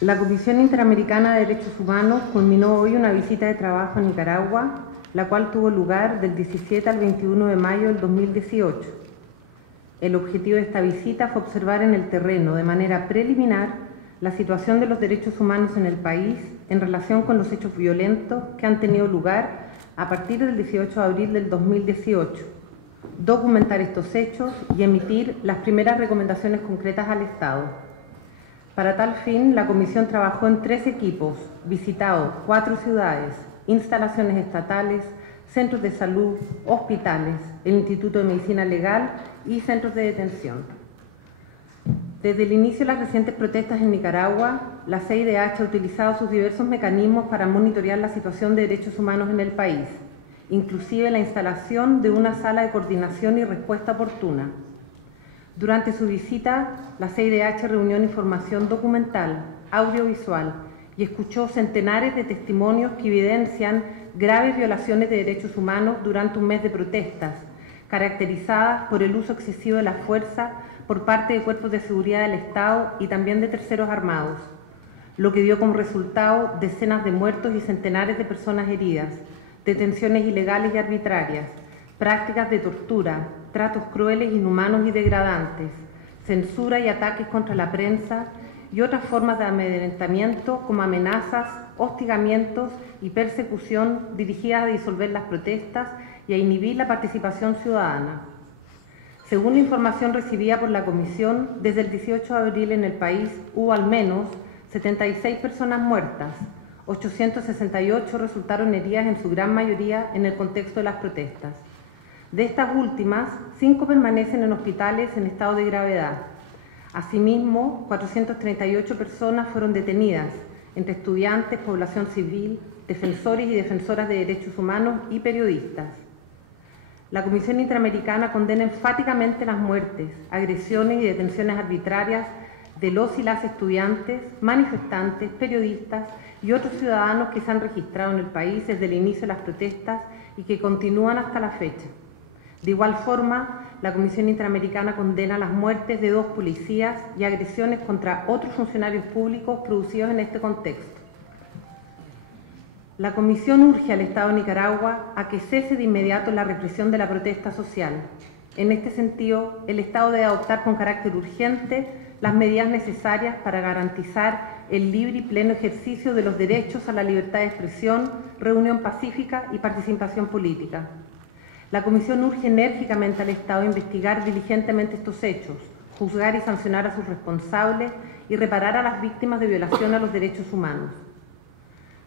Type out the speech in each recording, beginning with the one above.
La Comisión Interamericana de Derechos Humanos culminó hoy una visita de trabajo a Nicaragua, la cual tuvo lugar del 17 al 21 de mayo del 2018. El objetivo de esta visita fue observar en el terreno, de manera preliminar, la situación de los derechos humanos en el país en relación con los hechos violentos que han tenido lugar a partir del 18 de abril del 2018, documentar estos hechos y emitir las primeras recomendaciones concretas al Estado. Para tal fin, la Comisión trabajó en 3 equipos, visitado 4 ciudades, instalaciones estatales, centros de salud, hospitales, el Instituto de Medicina Legal y centros de detención. Desde el inicio de las recientes protestas en Nicaragua, la CIDH ha utilizado sus diversos mecanismos para monitorear la situación de derechos humanos en el país, inclusive la instalación de una sala de coordinación y respuesta oportuna. Durante su visita, la CIDH reunió información documental, audiovisual y escuchó centenares de testimonios que evidencian graves violaciones de derechos humanos durante un mes de protestas, caracterizadas por el uso excesivo de la fuerza por parte de cuerpos de seguridad del Estado y también de terceros armados, lo que dio como resultado decenas de muertos y centenares de personas heridas, detenciones ilegales y arbitrarias, prácticas de tortura, tratos crueles, inhumanos y degradantes, censura y ataques contra la prensa y otras formas de amedrentamiento como amenazas, hostigamientos y persecución dirigidas a disolver las protestas y a inhibir la participación ciudadana. Según la información recibida por la Comisión, desde el 18 de abril en el país hubo al menos 76 personas muertas, 868 resultaron heridas en su gran mayoría en el contexto de las protestas. De estas últimas, 5 permanecen en hospitales en estado de gravedad. Asimismo, 438 personas fueron detenidas, entre estudiantes, población civil, defensores y defensoras de derechos humanos y periodistas. La Comisión Interamericana condena enfáticamente las muertes, agresiones y detenciones arbitrarias de los y las estudiantes, manifestantes, periodistas y otros ciudadanos que se han registrado en el país desde el inicio de las protestas y que continúan hasta la fecha. De igual forma, la Comisión Interamericana condena las muertes de 2 policías y agresiones contra otros funcionarios públicos producidos en este contexto. La Comisión urge al Estado de Nicaragua a que cese de inmediato la represión de la protesta social. En este sentido, el Estado debe adoptar con carácter urgente las medidas necesarias para garantizar el libre y pleno ejercicio de los derechos a la libertad de expresión, reunión pacífica y participación política. La Comisión urge enérgicamente al Estado a investigar diligentemente estos hechos, juzgar y sancionar a sus responsables y reparar a las víctimas de violación a los derechos humanos.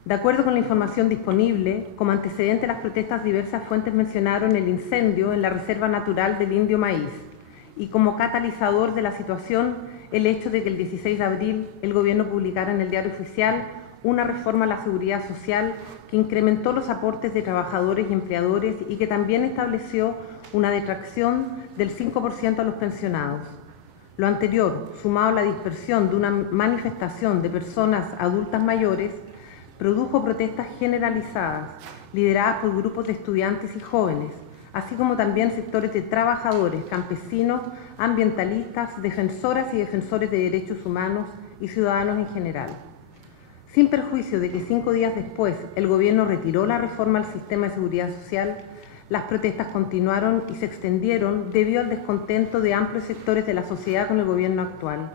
De acuerdo con la información disponible, como antecedente a las protestas, diversas fuentes mencionaron el incendio en la Reserva Natural del Indio Maíz y como catalizador de la situación el hecho de que el 16 de abril el gobierno publicara en el Diario Oficial una reforma a la seguridad social que incrementó los aportes de trabajadores y empleadores y que también estableció una detracción del 5% a los pensionados. Lo anterior, sumado a la dispersión de una manifestación de personas adultas mayores, produjo protestas generalizadas, lideradas por grupos de estudiantes y jóvenes, así como también sectores de trabajadores, campesinos, ambientalistas, defensoras y defensores de derechos humanos y ciudadanos en general. Sin perjuicio de que 5 días después el gobierno retiró la reforma al sistema de seguridad social, las protestas continuaron y se extendieron debido al descontento de amplios sectores de la sociedad con el gobierno actual.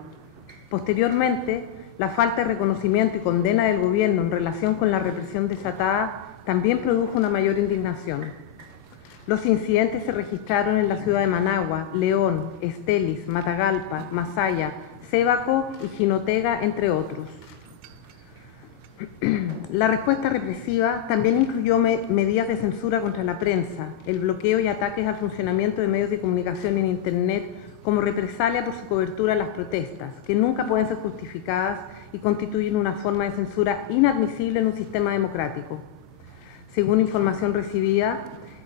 Posteriormente, la falta de reconocimiento y condena del gobierno en relación con la represión desatada también produjo una mayor indignación. Los incidentes se registraron en la ciudad de Managua, León, Estelis, Matagalpa, Masaya, Sébaco y Jinotega, entre otros. La respuesta represiva también incluyó medidas de censura contra la prensa, el bloqueo y ataques al funcionamiento de medios de comunicación en Internet como represalia por su cobertura de las protestas, que nunca pueden ser justificadas y constituyen una forma de censura inadmisible en un sistema democrático. Según información recibida,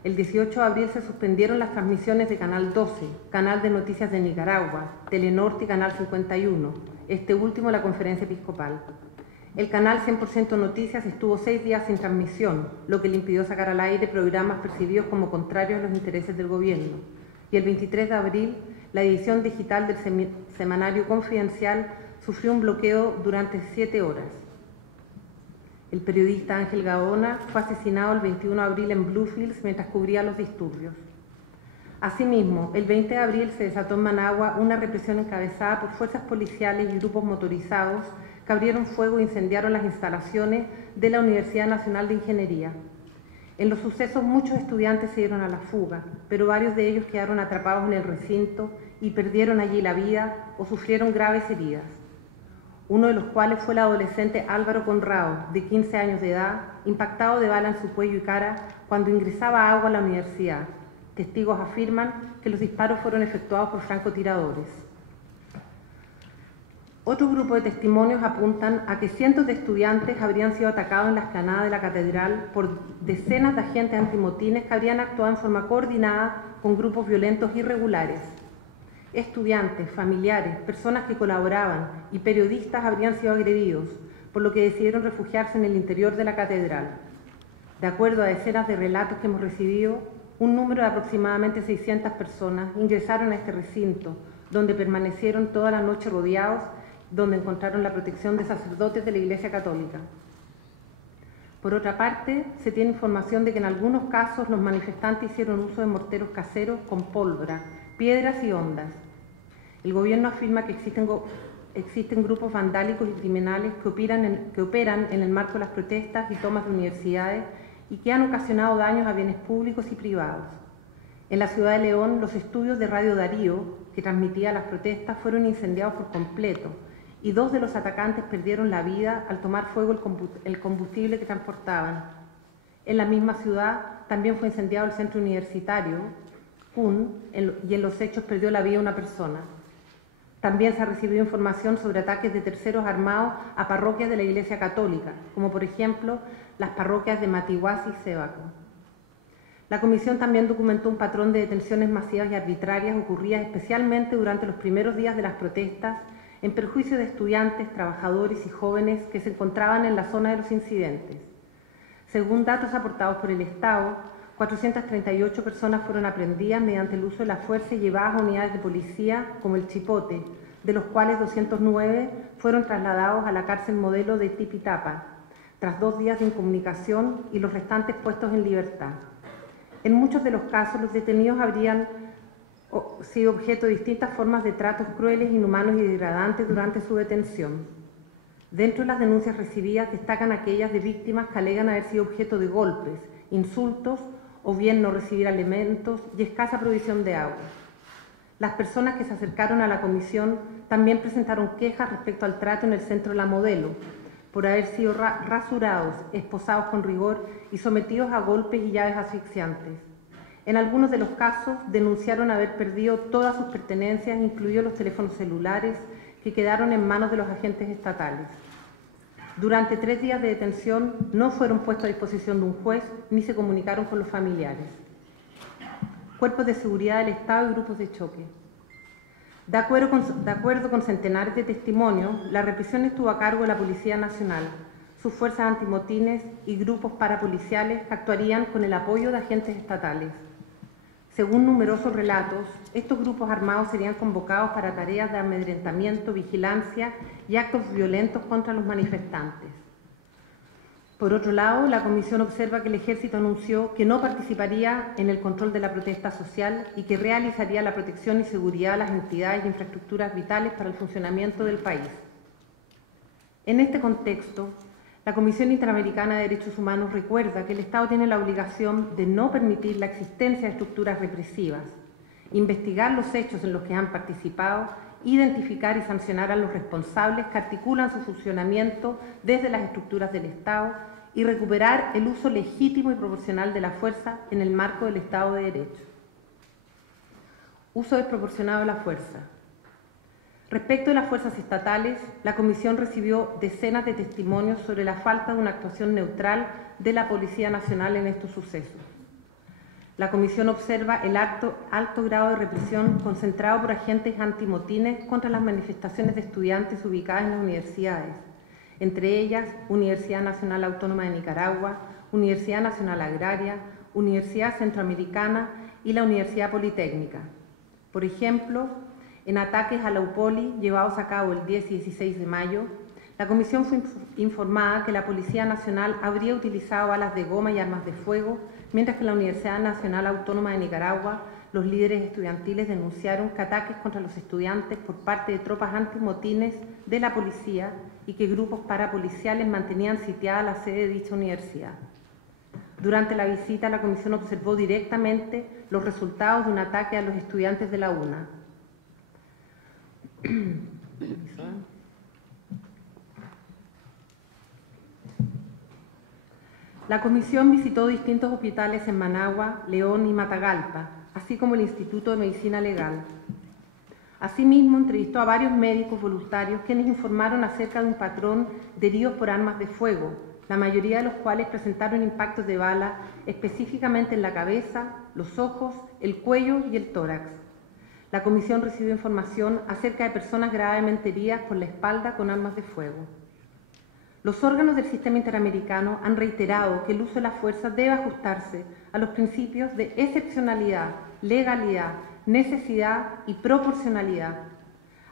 el 18 de abril se suspendieron las transmisiones de Canal 12, Canal de Noticias de Nicaragua, Telenorte y Canal 51, este último la Conferencia Episcopal. El canal 100% Noticias estuvo 6 días sin transmisión, lo que le impidió sacar al aire programas percibidos como contrarios a los intereses del gobierno. Y el 23 de abril, la edición digital del semanario Confidencial sufrió un bloqueo durante 7 horas. El periodista Ángel Gaona fue asesinado el 21 de abril en Bluefields mientras cubría los disturbios. Asimismo, el 20 de abril se desató en Managua una represión encabezada por fuerzas policiales y grupos motorizados que abrieron fuego e incendiaron las instalaciones de la Universidad Nacional de Ingeniería. En los sucesos muchos estudiantes se dieron a la fuga, pero varios de ellos quedaron atrapados en el recinto y perdieron allí la vida o sufrieron graves heridas. Uno de los cuales fue el adolescente Álvaro Conrado, de 15 años de edad, impactado de bala en su cuello y cara cuando ingresaba agua a la universidad. Testigos afirman que los disparos fueron efectuados por francotiradores. Otro grupo de testimonios apuntan a que cientos de estudiantes habrían sido atacados en la explanada de la catedral por decenas de agentes antimotines que habrían actuado en forma coordinada con grupos violentos irregulares. Estudiantes, familiares, personas que colaboraban y periodistas habrían sido agredidos, por lo que decidieron refugiarse en el interior de la catedral. De acuerdo a decenas de relatos que hemos recibido, un número de aproximadamente 600 personas ingresaron a este recinto, donde permanecieron toda la noche rodeados, donde encontraron la protección de sacerdotes de la Iglesia Católica. Por otra parte, se tiene información de que en algunos casos los manifestantes hicieron uso de morteros caseros con pólvora, piedras y ondas. El gobierno afirma que existen grupos vandálicos y criminales que operan en el marco de las protestas y tomas de universidades y que han ocasionado daños a bienes públicos y privados. En la ciudad de León, los estudios de Radio Darío, que transmitía las protestas, fueron incendiados por completo y 2 de los atacantes perdieron la vida al tomar fuego el combustible que transportaban. En la misma ciudad también fue incendiado el centro universitario CUN y en los hechos perdió la vida una persona. También se ha recibido información sobre ataques de terceros armados a parroquias de la Iglesia Católica, como por ejemplo las parroquias de Matihuasi y Sébaco. La Comisión también documentó un patrón de detenciones masivas y arbitrarias ocurridas especialmente durante los primeros días de las protestas en perjuicio de estudiantes, trabajadores y jóvenes que se encontraban en la zona de los incidentes. Según datos aportados por el Estado, 438 personas fueron aprehendidas mediante el uso de la fuerza y llevadas a unidades de policía como el Chipote, de los cuales 209 fueron trasladados a la cárcel modelo de Tipitapa, tras 2 días de incomunicación y los restantes puestos en libertad. En muchos de los casos, los detenidos habrían sido objeto de distintas formas de tratos crueles, inhumanos y degradantes durante su detención. Dentro de las denuncias recibidas destacan aquellas de víctimas que alegan haber sido objeto de golpes, insultos o bien no recibir alimentos y escasa provisión de agua. Las personas que se acercaron a la comisión también presentaron quejas respecto al trato en el centro La Modelo, por haber sido rasurados, esposados con rigor y sometidos a golpes y llaves asfixiantes. En algunos de los casos denunciaron haber perdido todas sus pertenencias, incluidos los teléfonos celulares, que quedaron en manos de los agentes estatales. Durante 3 días de detención no fueron puestos a disposición de un juez ni se comunicaron con los familiares. Cuerpos de seguridad del Estado y grupos de choque. De acuerdo con centenares de testimonios, la represión estuvo a cargo de la Policía Nacional, sus fuerzas antimotines y grupos parapoliciales que actuarían con el apoyo de agentes estatales. Según numerosos relatos, estos grupos armados serían convocados para tareas de amedrentamiento, vigilancia y actos violentos contra los manifestantes. Por otro lado, la Comisión observa que el Ejército anunció que no participaría en el control de la protesta social y que realizaría la protección y seguridad de las entidades y infraestructuras vitales para el funcionamiento del país. En este contexto, la Comisión Interamericana de Derechos Humanos recuerda que el Estado tiene la obligación de no permitir la existencia de estructuras represivas, investigar los hechos en los que han participado, identificar y sancionar a los responsables que articulan su funcionamiento desde las estructuras del Estado y recuperar el uso legítimo y proporcional de la fuerza en el marco del Estado de Derecho. Uso desproporcionado de la fuerza. Respecto de las fuerzas estatales, la Comisión recibió decenas de testimonios sobre la falta de una actuación neutral de la Policía Nacional en estos sucesos. La Comisión observa el alto grado de represión concentrado por agentes antimotines contra las manifestaciones de estudiantes ubicadas en las universidades, entre ellas Universidad Nacional Autónoma de Nicaragua, Universidad Nacional Agraria, Universidad Centroamericana y la Universidad Politécnica. Por ejemplo, en ataques a la UPOLI llevados a cabo el 10 y 16 de mayo, la Comisión fue informada que la Policía Nacional habría utilizado balas de goma y armas de fuego, mientras que en la Universidad Nacional Autónoma de Nicaragua los líderes estudiantiles denunciaron que ataques contra los estudiantes por parte de tropas antimotines de la policía y que grupos parapoliciales mantenían sitiada la sede de dicha universidad. Durante la visita, la Comisión observó directamente los resultados de un ataque a los estudiantes de la UNA. La Comisión visitó distintos hospitales en Managua, León y Matagalpa, así como el Instituto de Medicina Legal. Asimismo, entrevistó a varios médicos voluntarios quienes informaron acerca de un patrón de heridos por armas de fuego, la mayoría de los cuales presentaron impactos de bala específicamente en la cabeza, los ojos, el cuello y el tórax. La Comisión recibió información acerca de personas gravemente heridas por la espalda con armas de fuego. Los órganos del sistema interamericano han reiterado que el uso de la fuerza debe ajustarse a los principios de excepcionalidad, legalidad, necesidad y proporcionalidad.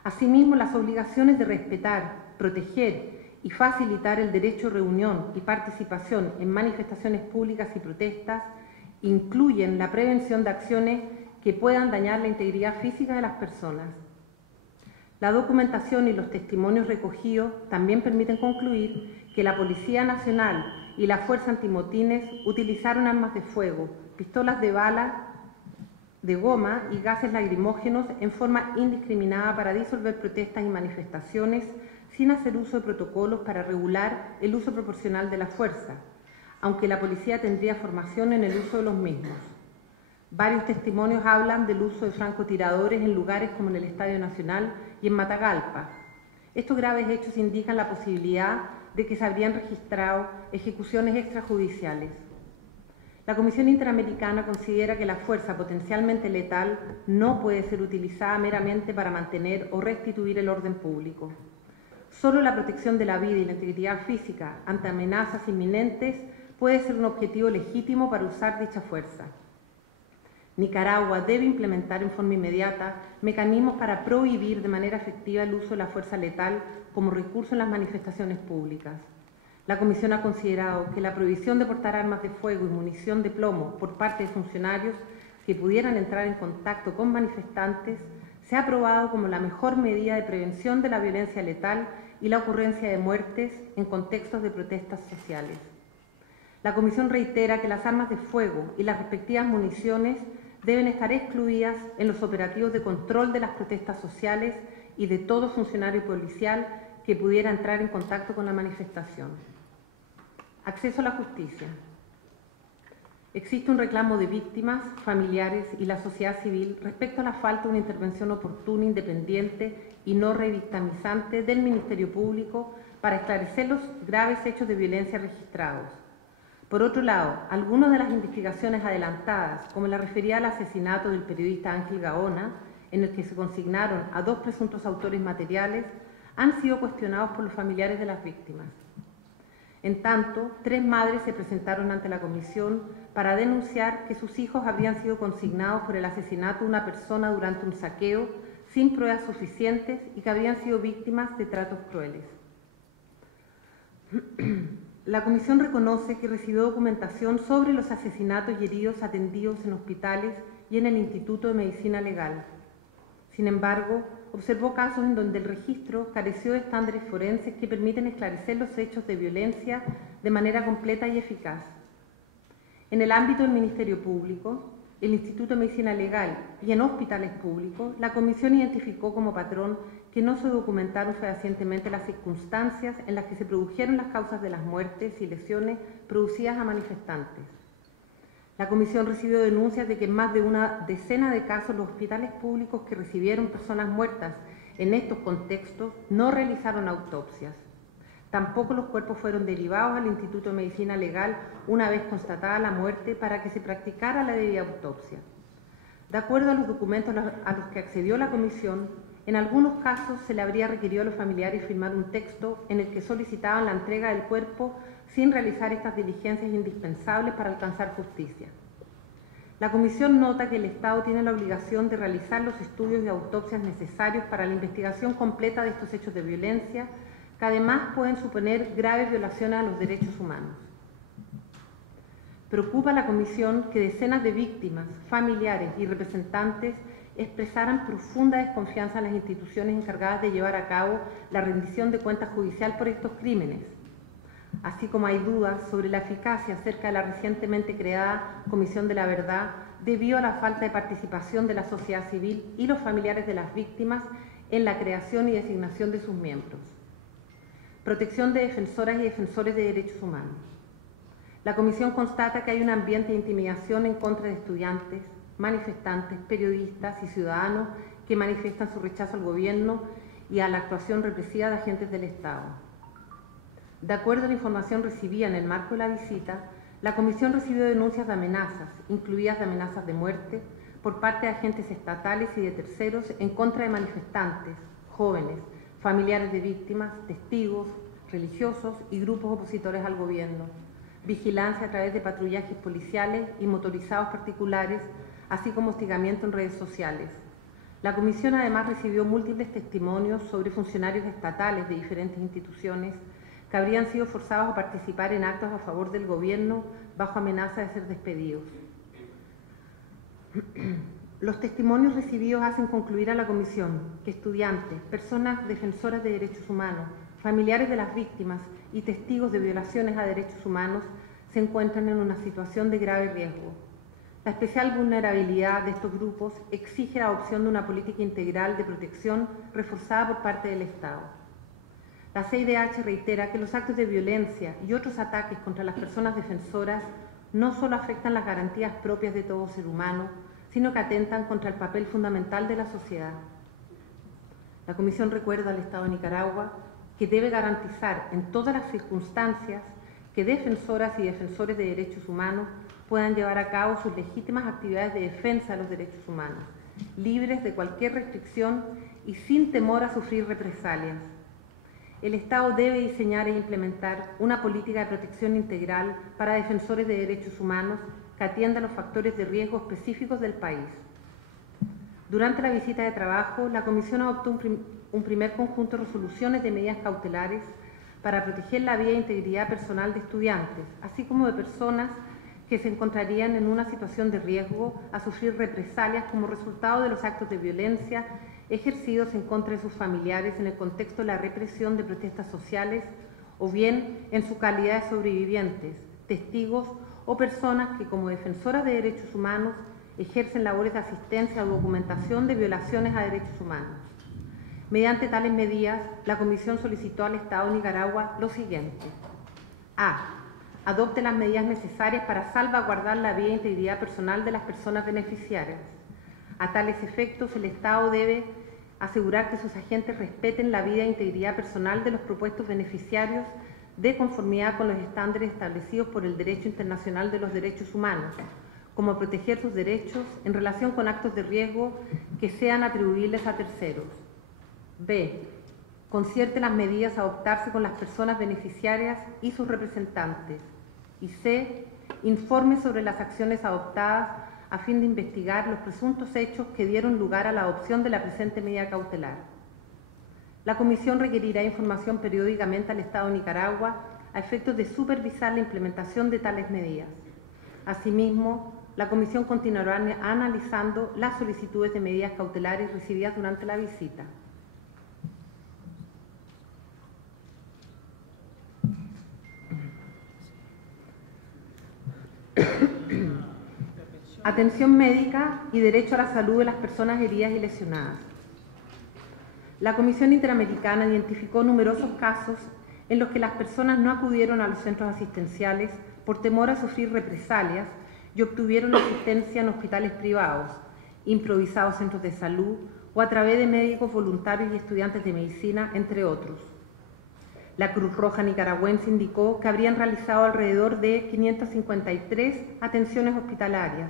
Asimismo, las obligaciones de respetar, proteger y facilitar el derecho de reunión y participación en manifestaciones públicas y protestas incluyen la prevención de acciones que puedan dañar la integridad física de las personas. La documentación y los testimonios recogidos también permiten concluir que la Policía Nacional y la Fuerza Antimotines utilizaron armas de fuego, pistolas de bala, de goma y gases lacrimógenos en forma indiscriminada para disolver protestas y manifestaciones sin hacer uso de protocolos para regular el uso proporcional de la fuerza, aunque la policía tendría formación en el uso de los mismos. Varios testimonios hablan del uso de francotiradores en lugares como en el Estadio Nacional y en Matagalpa. Estos graves hechos indican la posibilidad de que se habrían registrado ejecuciones extrajudiciales. La Comisión Interamericana considera que la fuerza potencialmente letal no puede ser utilizada meramente para mantener o restituir el orden público. Solo la protección de la vida y la integridad física ante amenazas inminentes puede ser un objetivo legítimo para usar dicha fuerza. Nicaragua debe implementar en forma inmediata mecanismos para prohibir de manera efectiva el uso de la fuerza letal como recurso en las manifestaciones públicas. La Comisión ha considerado que la prohibición de portar armas de fuego y munición de plomo por parte de funcionarios que pudieran entrar en contacto con manifestantes se ha aprobado como la mejor medida de prevención de la violencia letal y la ocurrencia de muertes en contextos de protestas sociales. La Comisión reitera que las armas de fuego y las respectivas municiones deben estar excluidas en los operativos de control de las protestas sociales y de todo funcionario policial que pudiera entrar en contacto con la manifestación. Acceso a la justicia. Existe un reclamo de víctimas, familiares y la sociedad civil respecto a la falta de una intervención oportuna, independiente y no revictimizante del Ministerio Público para esclarecer los graves hechos de violencia registrados. Por otro lado, algunas de las investigaciones adelantadas, como la referida al asesinato del periodista Ángel Gaona, en el que se consignaron a 2 presuntos autores materiales, han sido cuestionados por los familiares de las víctimas. En tanto, 3 madres se presentaron ante la Comisión para denunciar que sus hijos habían sido consignados por el asesinato de una persona durante un saqueo sin pruebas suficientes y que habían sido víctimas de tratos crueles. La Comisión reconoce que recibió documentación sobre los asesinatos y heridos atendidos en hospitales y en el Instituto de Medicina Legal. Sin embargo, observó casos en donde el registro careció de estándares forenses que permiten esclarecer los hechos de violencia de manera completa y eficaz. En el ámbito del Ministerio Público, el Instituto de Medicina Legal y en hospitales públicos, la Comisión identificó como patrón que no se documentaron fehacientemente las circunstancias en las que se produjeron las causas de las muertes y lesiones producidas a manifestantes. La Comisión recibió denuncias de que en más de una decena de casos los hospitales públicos que recibieron personas muertas en estos contextos no realizaron autopsias. Tampoco los cuerpos fueron derivados al Instituto de Medicina Legal una vez constatada la muerte para que se practicara la debida autopsia. De acuerdo a los documentos a los que accedió la Comisión, en algunos casos se le habría requerido a los familiares firmar un texto en el que solicitaban la entrega del cuerpo sin realizar estas diligencias indispensables para alcanzar justicia. La Comisión nota que el Estado tiene la obligación de realizar los estudios y autopsias necesarios para la investigación completa de estos hechos de violencia, que además pueden suponer graves violaciones a los derechos humanos. Preocupa a la Comisión que decenas de víctimas, familiares y representantes expresaran profunda desconfianza en las instituciones encargadas de llevar a cabo la rendición de cuentas judicial por estos crímenes, así como hay dudas sobre la eficacia acerca de la recientemente creada Comisión de la Verdad debido a la falta de participación de la sociedad civil y los familiares de las víctimas en la creación y designación de sus miembros. Protección de defensoras y defensores de derechos humanos. La Comisión constata que hay un ambiente de intimidación en contra de estudiantes, manifestantes, periodistas y ciudadanos que manifiestan su rechazo al gobierno y a la actuación represiva de agentes del Estado. De acuerdo a la información recibida en el marco de la visita, la Comisión recibió denuncias de amenazas, incluidas de amenazas de muerte, por parte de agentes estatales y de terceros en contra de manifestantes, jóvenes, familiares de víctimas, testigos, religiosos y grupos opositores al gobierno, vigilancia a través de patrullajes policiales y motorizados particulares, así como hostigamiento en redes sociales. La Comisión además recibió múltiples testimonios sobre funcionarios estatales de diferentes instituciones que habrían sido forzados a participar en actos a favor del gobierno bajo amenaza de ser despedidos. Los testimonios recibidos hacen concluir a la Comisión que estudiantes, personas defensoras de derechos humanos, familiares de las víctimas y testigos de violaciones a derechos humanos se encuentran en una situación de grave riesgo. La especial vulnerabilidad de estos grupos exige la adopción de una política integral de protección reforzada por parte del Estado. La CIDH reitera que los actos de violencia y otros ataques contra las personas defensoras no solo afectan las garantías propias de todo ser humano, sino que atentan contra el papel fundamental de la sociedad. La Comisión recuerda al Estado de Nicaragua que debe garantizar en todas las circunstancias que defensoras y defensores de derechos humanos puedan llevar a cabo sus legítimas actividades de defensa de los derechos humanos, libres de cualquier restricción y sin temor a sufrir represalias. El Estado debe diseñar e implementar una política de protección integral para defensores de derechos humanos que atienda a los factores de riesgo específicos del país. Durante la visita de trabajo, la Comisión adoptó un primer conjunto de resoluciones de medidas cautelares para proteger la vida e integridad personal de estudiantes, así como de personas que se encontrarían en una situación de riesgo a sufrir represalias como resultado de los actos de violencia ejercidos en contra de sus familiares en el contexto de la represión de protestas sociales o bien en su calidad de sobrevivientes, testigos o personas que como defensoras de derechos humanos ejercen labores de asistencia o documentación de violaciones a derechos humanos. Mediante tales medidas, la Comisión solicitó al Estado de Nicaragua lo siguiente. A. Adopte las medidas necesarias para salvaguardar la vida e integridad personal de las personas beneficiarias. A tales efectos, el Estado debe asegurar que sus agentes respeten la vida e integridad personal de los propuestos beneficiarios de conformidad con los estándares establecidos por el Derecho Internacional de los Derechos Humanos, como proteger sus derechos en relación con actos de riesgo que sean atribuibles a terceros. B. Concierte las medidas a adoptarse con las personas beneficiarias y sus representantes. Y C. Informe sobre las acciones adoptadas a fin de investigar los presuntos hechos que dieron lugar a la adopción de la presente medida cautelar. La Comisión requerirá información periódicamente al Estado de Nicaragua a efectos de supervisar la implementación de tales medidas. Asimismo, la Comisión continuará analizando las solicitudes de medidas cautelares recibidas durante la visita. Atención médica y derecho a la salud de las personas heridas y lesionadas. La Comisión Interamericana identificó numerosos casos en los que las personas no acudieron a los centros asistenciales por temor a sufrir represalias y obtuvieron asistencia en hospitales privados, improvisados centros de salud o a través de médicos voluntarios y estudiantes de medicina, entre otros. La Cruz Roja nicaragüense indicó que habrían realizado alrededor de 553 atenciones hospitalarias,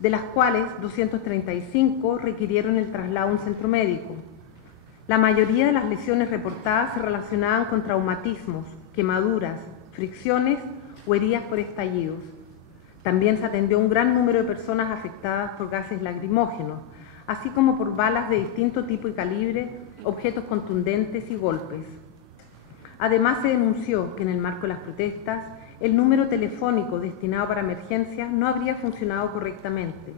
de las cuales 235 requirieron el traslado a un centro médico. La mayoría de las lesiones reportadas se relacionaban con traumatismos, quemaduras, fricciones o heridas por estallidos. También se atendió a un gran número de personas afectadas por gases lacrimógenos, así como por balas de distinto tipo y calibre, objetos contundentes y golpes. Además, se denunció que en el marco de las protestas, el número telefónico destinado para emergencias no habría funcionado correctamente.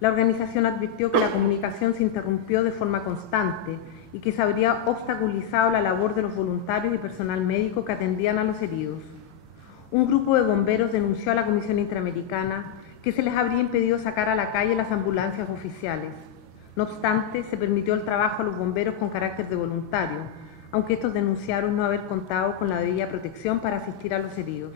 La organización advirtió que la comunicación se interrumpió de forma constante y que se habría obstaculizado la labor de los voluntarios y personal médico que atendían a los heridos. Un grupo de bomberos denunció a la Comisión Interamericana que se les habría impedido sacar a la calle las ambulancias oficiales. No obstante, se permitió el trabajo a los bomberos con carácter de voluntario, aunque estos denunciaron no haber contado con la debida protección para asistir a los heridos.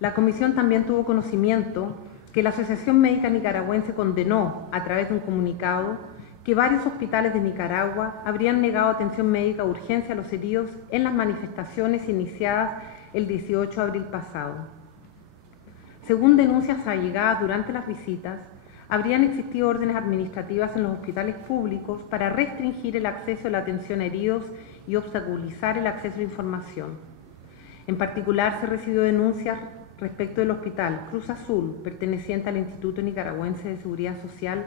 La Comisión también tuvo conocimiento que la Asociación Médica Nicaragüense condenó, a través de un comunicado, que varios hospitales de Nicaragua habrían negado atención médica de urgencia a los heridos en las manifestaciones iniciadas el 18 de abril pasado. Según denuncias allegadas durante las visitas, habrían existido órdenes administrativas en los hospitales públicos para restringir el acceso a la atención a heridos y obstaculizar el acceso a información. En particular, se recibió denuncias respecto del Hospital Cruz Azul, perteneciente al Instituto Nicaragüense de Seguridad Social,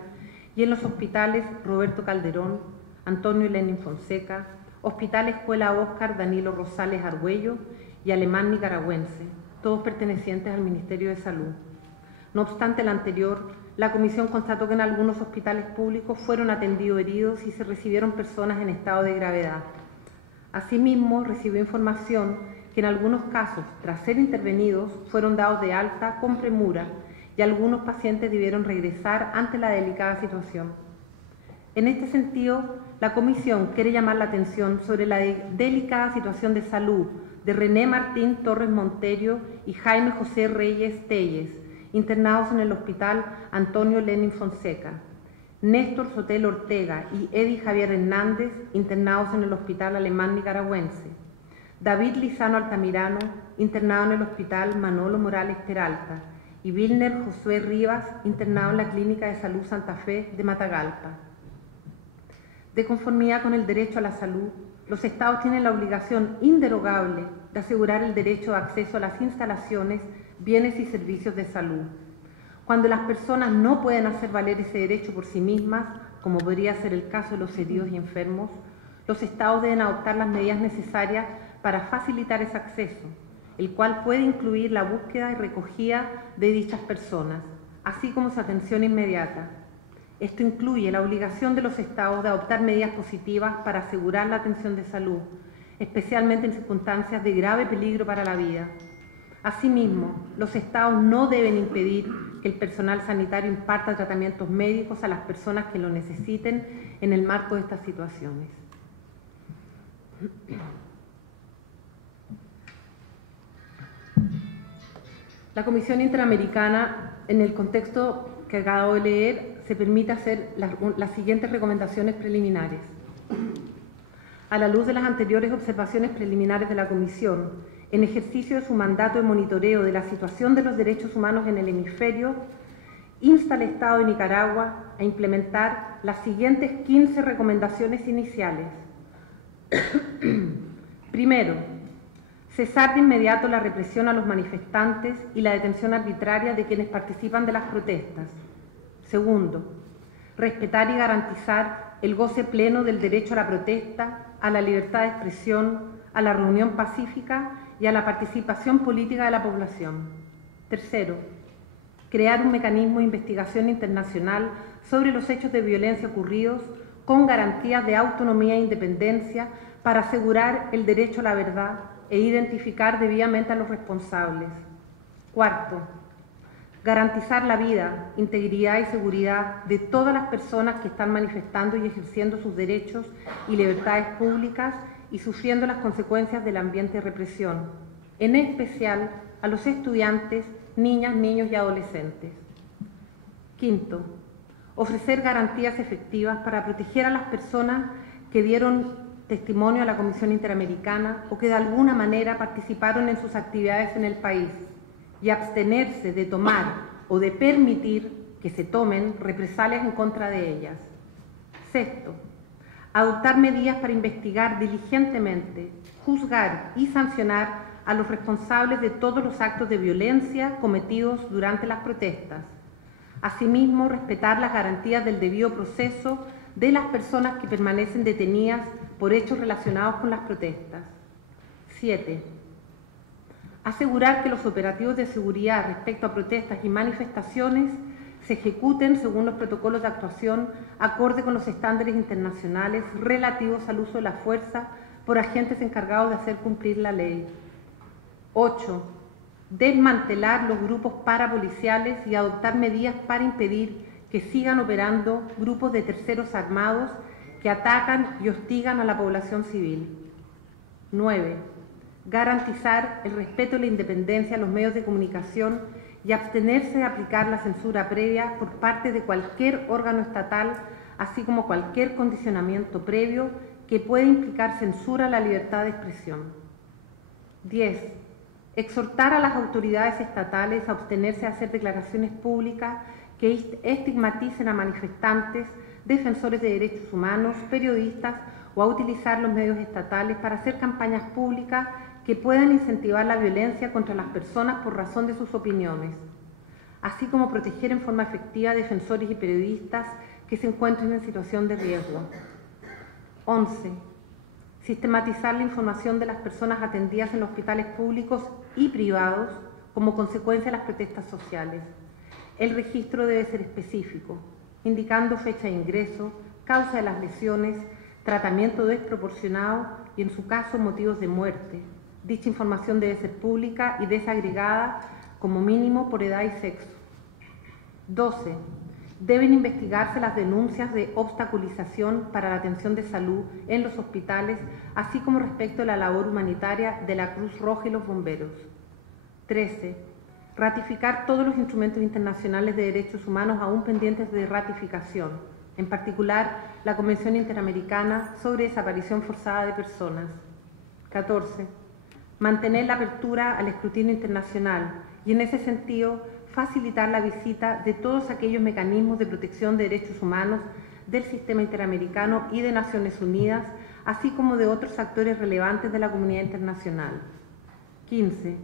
y en los hospitales Roberto Calderón, Antonio Lenin Fonseca, Hospital Escuela Óscar Danilo Rosales Argüello y Alemán Nicaragüense, todos pertenecientes al Ministerio de Salud. No obstante lo anterior, la Comisión constató que en algunos hospitales públicos fueron atendidos heridos y se recibieron personas en estado de gravedad. Asimismo, recibió información que en algunos casos, tras ser intervenidos, fueron dados de alta con premura y algunos pacientes debieron regresar ante la delicada situación. En este sentido, la Comisión quiere llamar la atención sobre la delicada situación de salud de René Martín Torres Monterio y Jaime José Reyes Telles, internados en el Hospital Antonio Lenin Fonseca, Néstor Sotelo Ortega y Eddie Javier Hernández, internados en el Hospital Alemán Nicaragüense, David Lizano Altamirano, internado en el Hospital Manolo Morales Peralta, y Wilner Josué Rivas, internado en la Clínica de Salud Santa Fe de Matagalpa. De conformidad con el derecho a la salud, los Estados tienen la obligación inderogable de asegurar el derecho de acceso a las instalaciones, bienes y servicios de salud. Cuando las personas no pueden hacer valer ese derecho por sí mismas, como podría ser el caso de los heridos y enfermos, los Estados deben adoptar las medidas necesarias para facilitar ese acceso, el cual puede incluir la búsqueda y recogida de dichas personas, así como su atención inmediata. Esto incluye la obligación de los Estados de adoptar medidas positivas para asegurar la atención de salud, especialmente en circunstancias de grave peligro para la vida. Asimismo, los Estados no deben impedir que el personal sanitario imparta tratamientos médicos a las personas que lo necesiten en el marco de estas situaciones. La Comisión Interamericana, en el contexto que acabo de leer, se permite hacer las siguientes recomendaciones preliminares. A la luz de las anteriores observaciones preliminares de la Comisión, en ejercicio de su mandato de monitoreo de la situación de los derechos humanos en el hemisferio, insta al Estado de Nicaragua a implementar las siguientes 15 recomendaciones iniciales. Primero, cesar de inmediato la represión a los manifestantes y la detención arbitraria de quienes participan de las protestas. Segundo, respetar y garantizar el goce pleno del derecho a la protesta, a la libertad de expresión, a la reunión pacífica y a la participación política de la población. Tercero, crear un mecanismo de investigación internacional sobre los hechos de violencia ocurridos con garantías de autonomía e independencia para asegurar el derecho a la verdad e identificar debidamente a los responsables. Cuarto, garantizar la vida, integridad y seguridad de todas las personas que están manifestando y ejerciendo sus derechos y libertades públicas y sufriendo las consecuencias del ambiente de represión, en especial a los estudiantes, niñas, niños y adolescentes. Quinto, ofrecer garantías efectivas para proteger a las personas que dieron testimonio a la Comisión Interamericana o que de alguna manera participaron en sus actividades en el país y abstenerse de tomar o de permitir que se tomen represalias en contra de ellas. Sexto, adoptar medidas para investigar diligentemente, juzgar y sancionar a los responsables de todos los actos de violencia cometidos durante las protestas. Asimismo, respetar las garantías del debido proceso de las personas que permanecen detenidas por hechos relacionados con las protestas. 7. Asegurar que los operativos de seguridad respecto a protestas y manifestaciones se ejecuten según los protocolos de actuación acorde con los estándares internacionales relativos al uso de la fuerza por agentes encargados de hacer cumplir la ley. 8. Desmantelar los grupos parapoliciales y adoptar medidas para impedir que sigan operando grupos de terceros armados que atacan y hostigan a la población civil. 9. Garantizar el respeto y la independencia de los medios de comunicación y abstenerse de aplicar la censura previa por parte de cualquier órgano estatal, así como cualquier condicionamiento previo que pueda implicar censura a la libertad de expresión. 10. Exhortar a las autoridades estatales a abstenerse de hacer declaraciones públicas que estigmaticen a manifestantes, defensores de derechos humanos, periodistas o a utilizar los medios estatales para hacer campañas públicas que puedan incentivar la violencia contra las personas por razón de sus opiniones, así como proteger en forma efectiva a defensores y periodistas que se encuentren en situación de riesgo. 11. Sistematizar la información de las personas atendidas en los hospitales públicos y privados como consecuencia de las protestas sociales. El registro debe ser específico, indicando fecha de ingreso, causa de las lesiones, tratamiento desproporcionado y, en su caso, motivos de muerte. Dicha información debe ser pública y desagregada, como mínimo, por edad y sexo. 12. Deben investigarse las denuncias de obstaculización para la atención de salud en los hospitales, así como respecto a la labor humanitaria de la Cruz Roja y los bomberos. 13. Ratificar todos los instrumentos internacionales de derechos humanos aún pendientes de ratificación, en particular la Convención Interamericana sobre Desaparición Forzada de Personas. 14. Mantener la apertura al escrutinio internacional y, en ese sentido, facilitar la visita de todos aquellos mecanismos de protección de derechos humanos del sistema interamericano y de Naciones Unidas, así como de otros actores relevantes de la comunidad internacional. 15.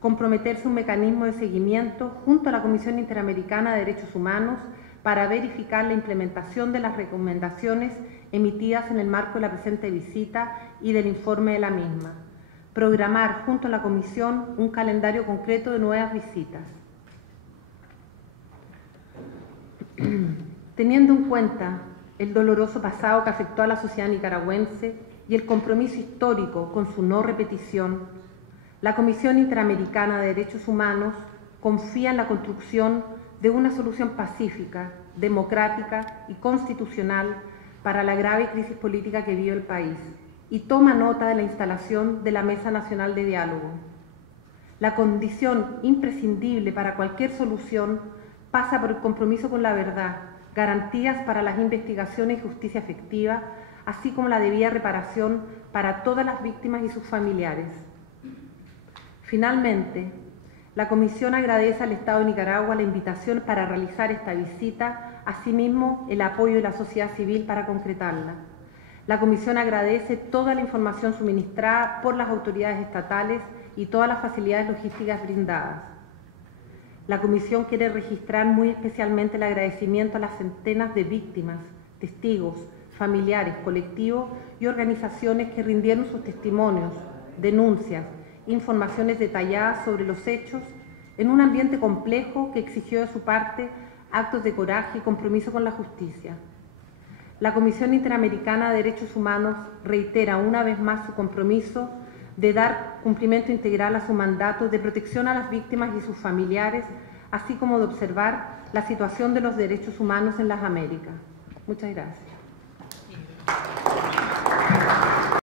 Comprometerse a un mecanismo de seguimiento junto a la Comisión Interamericana de Derechos Humanos para verificar la implementación de las recomendaciones emitidas en el marco de la presente visita y del informe de la misma. Programar junto a la Comisión un calendario concreto de nuevas visitas. Teniendo en cuenta el doloroso pasado que afectó a la sociedad nicaragüense y el compromiso histórico con su no repetición, la Comisión Interamericana de Derechos Humanos confía en la construcción de una solución pacífica, democrática y constitucional para la grave crisis política que vive el país y toma nota de la instalación de la Mesa Nacional de Diálogo. La condición imprescindible para cualquier solución pasa por el compromiso con la verdad, garantías para las investigaciones y justicia efectiva, así como la debida reparación para todas las víctimas y sus familiares. Finalmente, la Comisión agradece al Estado de Nicaragua la invitación para realizar esta visita, asimismo el apoyo de la sociedad civil para concretarla. La Comisión agradece toda la información suministrada por las autoridades estatales y todas las facilidades logísticas brindadas. La Comisión quiere registrar muy especialmente el agradecimiento a las centenas de víctimas, testigos, familiares, colectivos y organizaciones que rindieron sus testimonios, denuncias, informaciones detalladas sobre los hechos en un ambiente complejo que exigió de su parte actos de coraje y compromiso con la justicia. La Comisión Interamericana de Derechos Humanos reitera una vez más su compromiso de dar cumplimiento integral a su mandato de protección a las víctimas y sus familiares, así como de observar la situación de los derechos humanos en las Américas. Muchas gracias.